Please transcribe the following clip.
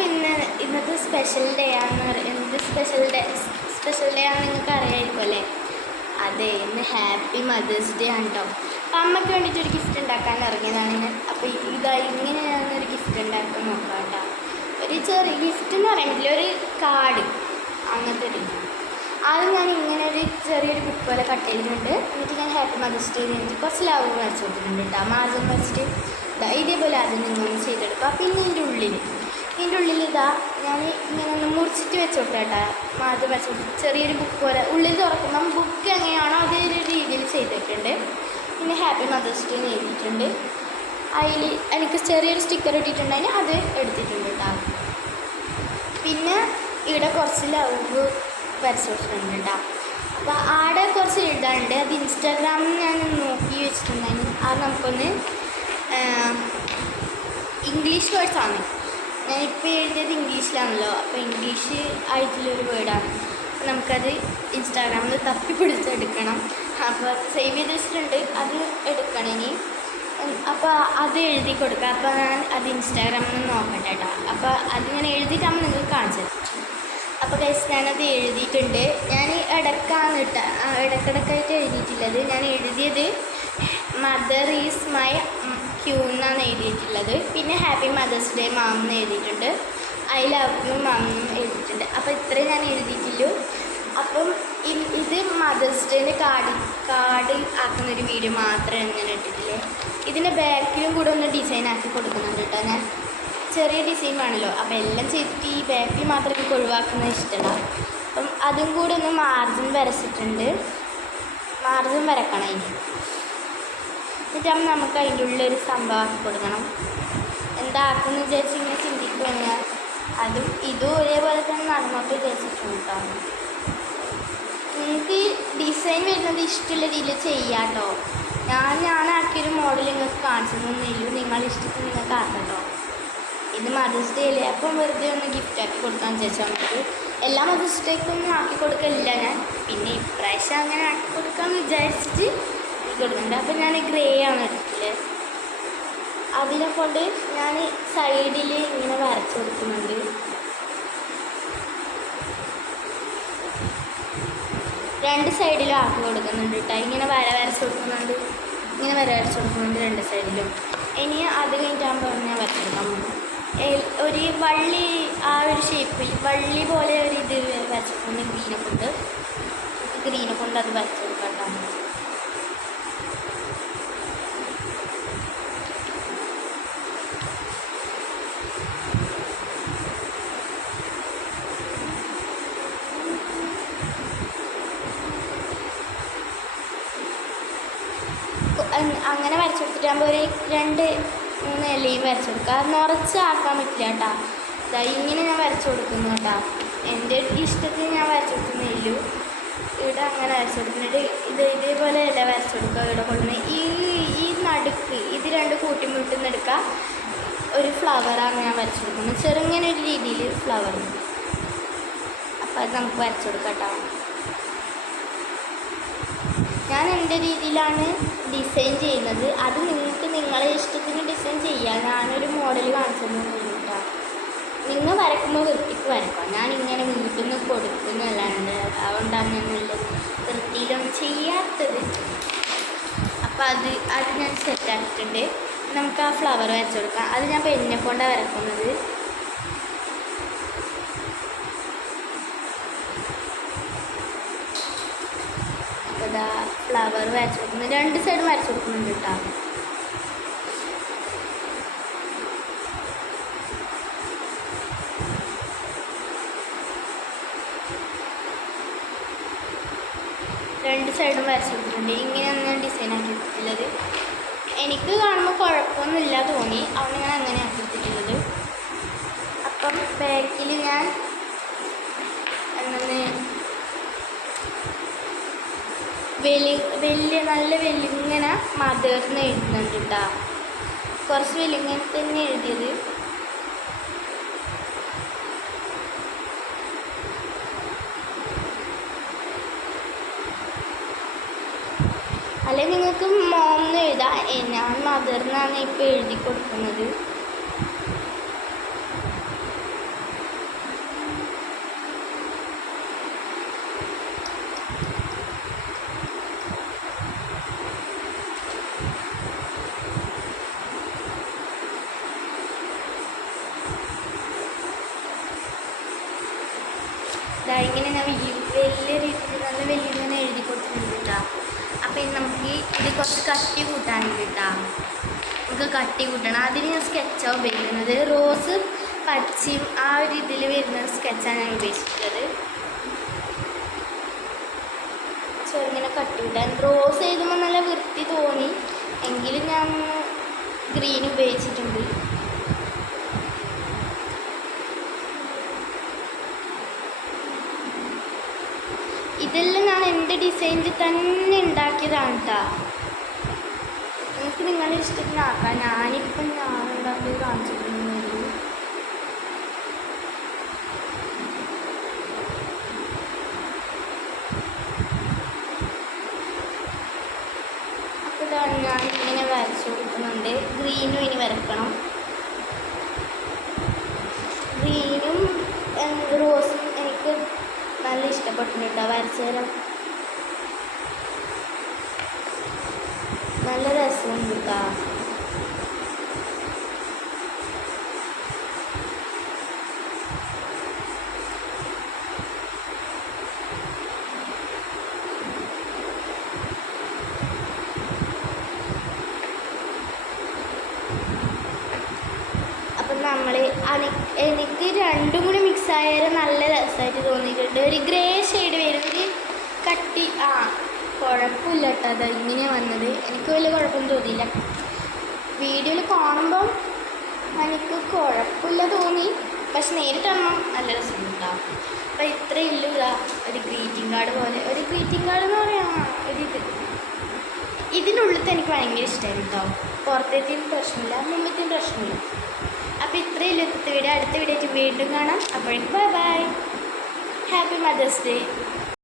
അപ്പോൾ ഇന്നത്തെ special day ആണെന്ന് എന്ത് സ്പെഷ്യൽ ഡേ ആണെന്ന് നിങ്ങൾക്ക് അറിയാമായിരിക്കും അല്ലേ? അതെ, ഇന്ന് ഹാപ്പി മദേഴ്സ് ഡേ ആണ് കേട്ടോ. അപ്പം അമ്മയ്ക്ക് വേണ്ടിയിട്ടൊരു ഗിഫ്റ്റ് ഉണ്ടാക്കാൻ ഇറങ്ങിയതാണ് ഞാൻ. അപ്പോൾ ഇങ്ങനെ ഞാനൊരു ഗിഫ്റ്റ് ഉണ്ടാക്കാൻ നോക്കാം കേട്ടോ. ഒരു ചെറിയ ഗിഫ്റ്റ് എന്ന് പറയാൻ പറ്റില്ല, ഒരു കാർഡ് അങ്ങനത്തെ ഒരു. ആദ്യം ഞാൻ ഇങ്ങനെ ഒരു ചെറിയൊരു ബുക്ക് പോലെ കട്ട് ചെയ്തിട്ടുണ്ട്. എന്നിട്ട് ഞാൻ ഹാപ്പി മദേഴ്സ് ഡേ കഴിഞ്ഞിട്ട് കുറച്ച് ലവ് വരച്ച് കൊടുത്തിട്ടുണ്ട് കേട്ടോ. മാർജിൻ വെച്ചിട്ട് ഇതേപോലെ ആദ്യം നിങ്ങളൊന്ന് ചെയ്തെടുക്കുക. പിന്നെ ഇതിൻ്റെ ഉള്ളിൽ ഇതാ ഞാൻ ഇങ്ങനെ ഒന്ന് മുറിച്ചിട്ട് വെച്ചോട്ടെ കേട്ടോ. മാർജിൻ വെച്ചോട്ട് ചെറിയൊരു ബുക്ക് പോലെ ഉള്ളിൽ തുറക്കുമ്പം ബുക്ക് എങ്ങനെയാണോ അതേ ഒരു രീതിയിൽ ചെയ്തിട്ടുണ്ട്. പിന്നെ ഹാപ്പി മദേഴ്സ് ഡേ എഴുതിയിട്ടുണ്ട്. അതിൽ എനിക്ക് ചെറിയൊരു സ്റ്റിക്കർ ഇട്ടിട്ടുണ്ടെങ്കിൽ അത് എടുത്തിട്ടുണ്ട് കേട്ടോ. പിന്നെ ഇവിടെ കുറച്ച് ലവ് വരച്ച് കൊടുത്തിട്ടുണ്ട് കേട്ടോ. അപ്പോൾ ആടെ കുറച്ച് എഴുതാനുണ്ട്. അത് ഇൻസ്റ്റാഗ്രാമിൽ ഞാൻ നോക്കി വെച്ചിട്ടുണ്ടെങ്കിൽ അത് നമുക്കൊന്ന് ഇംഗ്ലീഷ് വേർഡ്സാണ്. ഞാനിപ്പോൾ എഴുതിയത് ഇംഗ്ലീഷിലാണല്ലോ. അപ്പോൾ ഇംഗ്ലീഷ് ആയിട്ടുള്ളൊരു വേർഡാണ്. അപ്പോൾ നമുക്കത് ഇൻസ്റ്റാഗ്രാമിൽ തപ്പിപ്പിടിച്ചെടുക്കണം. അപ്പോൾ സേവ് ചെയ്ത് വെച്ചിട്ടുണ്ട്, അത് എടുക്കണം ഇനി. അപ്പോൾ അത് എഴുതി കൊടുക്കുക. അപ്പോൾ ഞാൻ അത് ഇൻസ്റ്റാഗ്രാമിൽ നിന്ന് നോക്കട്ടെ കേട്ടോ. അപ്പോൾ അതിങ്ങനെ എഴുതിയിട്ടാകുമ്പോൾ നിങ്ങൾക്ക് കാണിച്ചത്. അപ്പോൾ ഗൈസ് ഞാനത് എഴുതിയിട്ടുണ്ട്. ഞാൻ ഇടക്കിടക്കായിട്ട് എഴുതിയിട്ടുള്ളത്. ഞാൻ എഴുതിയത് മദർ ഈസ് മൈ ക്യൂ എന്നാണ് എഴുതിയിട്ടുള്ളത്. പിന്നെ ഹാപ്പി മദേഴ്സ് ഡേ മാം എന്ന് എഴുതിയിട്ടുണ്ട്. ഐ ലവ് യു മാം എന്നും എഴുതിയിട്ടുണ്ട്. അപ്പോൾ ഇത്രയും ഞാൻ എഴുതിയിട്ടുള്ളൂ. അപ്പം ഇത് മദേഴ്സ് ഡേൻ്റെ കാർഡ് ആക്കുന്നൊരു വീഡിയോ മാത്രമേ ഞാൻ ഇട്ടിട്ടില്ലേ. ഇതിൻ്റെ ബാക്കിലും കൂടെ ഒന്ന് ഡിസൈൻ ആക്കി കൊടുക്കുന്നുണ്ട് കേട്ടോ. ഞാൻ ചെറിയ ഡിസൈൻ വേണമല്ലോ. അപ്പോൾ എല്ലാം ചെയ്തിട്ട് ഈ ബാക്കിൽ മാത്രം എനിക്ക് ഒഴിവാക്കുന്നത് ഇഷ്ടമാണ്. അപ്പം അതും കൂടെ ഒന്ന് മാർജിൻ വരച്ചിട്ടുണ്ട്. മാർജിൻ വരക്കണം അതിന്. എന്നിട്ടാകുമ്പോൾ നമുക്ക് അതിൻ്റെ ഉള്ളിലൊരു സംഭവമാക്കി കൊടുക്കണം. എന്താക്കുമെന്ന് വിചാരിച്ച് ഇങ്ങനെ ചിന്തിക്കുകയാണ്. അതും ഇതും ഒരേപോലെ തന്നെ നടന്നോട്ട് വിചാരിച്ചിട്ടുണ്ട് കേട്ടോ. നിങ്ങൾക്ക് ഡിസൈൻ വരുന്നത് ഇഷ്ടമുള്ള രീതിയിൽ ചെയ്യാം കേട്ടോ. ഞാനാക്കിയൊരു മോഡൽ നിങ്ങൾക്ക് കാണിച്ചതൊന്നുമില്ല. നിങ്ങളുടെ ഇഷ്ടത്തിൽ നിങ്ങൾക്ക് ആക്കാം കേട്ടോ. ഇത് മദേഴ്സ് ഡേ അല്ലേ, അപ്പം വെറുതെ ഒന്ന് ഗിഫ്റ്റ് ആക്കി കൊടുക്കാൻ വിചാരിച്ചാൽ നമുക്ക് എല്ലാ മദേഴ്സ് ഡേക്കൊന്നും ആക്കി കൊടുക്കില്ല ഞാൻ. പിന്നെ ഇപ്രാവശ്യം അങ്ങനെ ആക്കി കൊടുക്കാമെന്ന് വിചാരിച്ചിട്ട് കൊടുക്കുന്നുണ്ട്. അപ്പം ഞാൻ ഗ്രേ ആണ് എടുത്തില്ലേ, അതിനെ കൊണ്ട് ഞാൻ സൈഡിൽ ഇങ്ങനെ വരച്ച് കൊടുക്കുന്നുണ്ട്. രണ്ട് സൈഡിലും ആക്കി കൊടുക്കുന്നുണ്ട് കേട്ടോ. ഇങ്ങനെ വരച്ച് കൊടുക്കുന്നുണ്ട്, ഇങ്ങനെ വരച്ച് കൊടുക്കുന്നുണ്ട് രണ്ട് സൈഡിലും. ഇനി അത് കഴിഞ്ഞിട്ടാകുമ്പോൾ ഞാൻ വരച്ചെടുക്കാൻ പോകുന്നു. ഒരു വള്ളി, ആ ഒരു ഷേപ്പിൽ വള്ളി പോലെ ഒരു ഇത് വരച്ചിട്ടുണ്ട് ഗ്രീനെ കൊണ്ട് അത് വരച്ച് കൊടുക്കാം. അങ്ങനെ വരച്ചു കൊടുത്തിട്ടാകുമ്പോൾ ഒരു 2-3 ഇലയും വരച്ചു കൊടുക്കുക. നിറച്ച് ആക്കാൻ പറ്റില്ല കേട്ടോ. ഇങ്ങനെ ഞാൻ വരച്ചു കൊടുക്കുന്നു കേട്ടോ. എൻ്റെ ഇഷ്ടത്തിന് ഞാൻ വരച്ചു കൊടുക്കുന്നില്ലു. ഇവിടെ അങ്ങനെ വരച്ചു കൊടുക്കുന്നുണ്ട്. ഇതേപോലെ ഇല വരച്ചു കൊടുക്കുക. ഇവിടെ കൊണ്ടുവന്ന് ഈ നടുക്ക് ഇത് 2 കൂട്ടിമുട്ടിന്ന് എടുക്കുക. ഒരു ഫ്ലവറാണ് ഞാൻ വരച്ചു കൊടുക്കുന്നത്. ചെറുങ്ങനെ ഒരു രീതിയിൽ ഫ്ലവർ. അപ്പോൾ അത് നമുക്ക് വരച്ചു കൊടുക്കാം കേട്ടോ. ഞാൻ എൻ്റെ രീതിയിലാണ് ഡിസൈൻ ചെയ്യുന്നത്. അത് നിങ്ങൾക്ക് നിങ്ങളെ ഇഷ്ടത്തിന് ഡിസൈൻ ചെയ്യാം. ഞാനൊരു മോഡൽ കാണിച്ചതൊന്നും കേട്ടോ. നിങ്ങൾ വരയ്ക്കുമ്പോൾ വൃത്തിക്ക് വരക്കാം. ഞാൻ ഇങ്ങനെ വീട്ടിൽ നിന്ന് കൊടുക്കുന്നതല്ലാണ്ട് അതുകൊണ്ടാണ് നല്ല വൃത്തിയിലൊന്നും ചെയ്യാത്തത്. അപ്പോൾ അത് ഞാൻ സെറ്റാക്കിയിട്ടുണ്ട്. നമുക്ക് ആ ഫ്ലവർ വരച്ചു കൊടുക്കാം. അത് ഞാൻ പെന്നെ കൊണ്ടാണ് വരക്കുന്നത്. ഇതാ ഫ്ലവർ വരച്ച് കൊടുക്കുന്നു. 2 സൈഡും വരച്ച് കൊടുക്കുന്നുണ്ട് കേട്ടോ. രണ്ട് സൈഡും വരച്ച് കൊടുക്കുന്നുണ്ട്. ഇങ്ങനെയാണ് ഞാൻ ഡിസൈൻ ആക്കി എടുത്തിട്ടുള്ളത്. എനിക്ക് കാണുമ്പോൾ കുഴപ്പമൊന്നുമില്ല തോന്നി, അതുകൊണ്ട് ഞാൻ അങ്ങനെ ആക്കി എടുത്തിട്ടുള്ളത്. അപ്പം ബാക്കിൽ ഞാൻ നല്ല വെലിങ്ങനെ മദേഴ്ന്ന് എഴുതുന്നുണ്ട് കേട്ടോ. കുറച്ച് വെലിങ്ങനെ തന്നെ എഴുതിയത്. അല്ലെങ്കിൽ നിങ്ങൾക്ക് മോം എന്ന് എഴുതാം. ഞാൻ മദറിനാണ് ഇപ്പോൾ എഴുതി കൊടുക്കുന്നത്. ഇങ്ങനെ ഞാൻ വലിയ രീതിയിൽ നല്ല വലിയ ഇങ്ങനെ എഴുതി കൊടുത്തിട്ടുണ്ട് കേട്ടോ. അപ്പോൾ ഇനി നമുക്ക് ഇത് കുറച്ച് കട്ടി കൂട്ടാനുണ്ട് കേട്ടോ. നമുക്ക് കട്ടി കൂട്ടണം. അതിന് ഞാൻ സ്കെച്ചാണ് ഉപയോഗിക്കുന്നത്. റോസ് പച്ചയും ആ ഒരു ഇതിൽ വരുന്ന സ്കെച്ചാണ് ഞാൻ ഉപയോഗിച്ചിട്ടുള്ളത്. ചെറുങ്ങനെ കട്ടി കൂട്ടാൻ റോസ് എഴുതുമ്പോൾ നല്ല വൃത്തി തോന്നി എങ്കിലും ഞാൻ ഗ്രീൻ ഉപയോഗിച്ചിട്ടുണ്ട്. ഇതെല്ലാം ഞാൻ എൻ്റെ ഡിസൈനിൽ തന്നെ ഉണ്ടാക്കിയതാണ് കേട്ടോ. നിങ്ങൾക്ക് നിങ്ങളുടെ ഇഷ്ടത്തിനാക്കാം. ഞാനിപ്പം ഉണ്ടാക്കി കാണിച്ചിട്ടുണ്ടെങ്കിൽ അപ്പോൾ ഇതാണ് ഞാൻ ഇങ്ങനെ വരച്ചു കൊടുക്കുന്നുണ്ട്. ഗ്രീനും ഇനി വരക്കണം. ഗ്രീനും റോസും എനിക്ക് നല്ല ഇഷ്ടപ്പെട്ടിട്ടുണ്ട് കേട്ടോ. വരച്ചു തരാം. നല്ല രസമുണ്ട് കേട്ടോ. അപ്പം എനിക്ക് രണ്ടും കൂടി മിക്സ് ആയാലും നല്ല രസമായിട്ട് തോന്നിയിട്ടുണ്ട്. ഒരു ഗ്രേ ഷെയ്ഡ് വരുന്നത് കട്ടി കുഴപ്പമില്ല കേട്ടോ. അത് ഇങ്ങനെയാണ് വന്നത്. എനിക്ക് വലിയ കുഴപ്പമൊന്നും തോന്നിയില്ല. വീഡിയോയിൽ കാണുമ്പം എനിക്ക് കുഴപ്പമില്ല തോന്നി. പക്ഷെ നേരിട്ട് കാണുമ്പം നല്ല രസം ഉണ്ടാവും. അപ്പോൾ ഇത്രയേ ഉള്ളൂ. ഒരു ഗ്രീറ്റിംഗ് കാർഡ് പോലെ. ഒരു ഗ്രീറ്റിംഗ് കാർഡ് എന്ന് പറയാം. ഇതിനുള്ളിലത്തെ എനിക്ക് ഭയങ്കര ഇഷ്ടമായിരുന്നു കേട്ടോ. പുറത്തേക്കും പ്രശ്നമില്ല, മുമ്പത്തേയും പ്രശ്നമില്ല. അപ്പോൾ ഇത്രയേ ഉള്ളൂ ഇന്നത്തെ വീഡിയോ. അടുത്ത വീഡിയോ വീണ്ടും കാണാം. അപ്പോഴേക്കും bye bye. Happy Mother's day.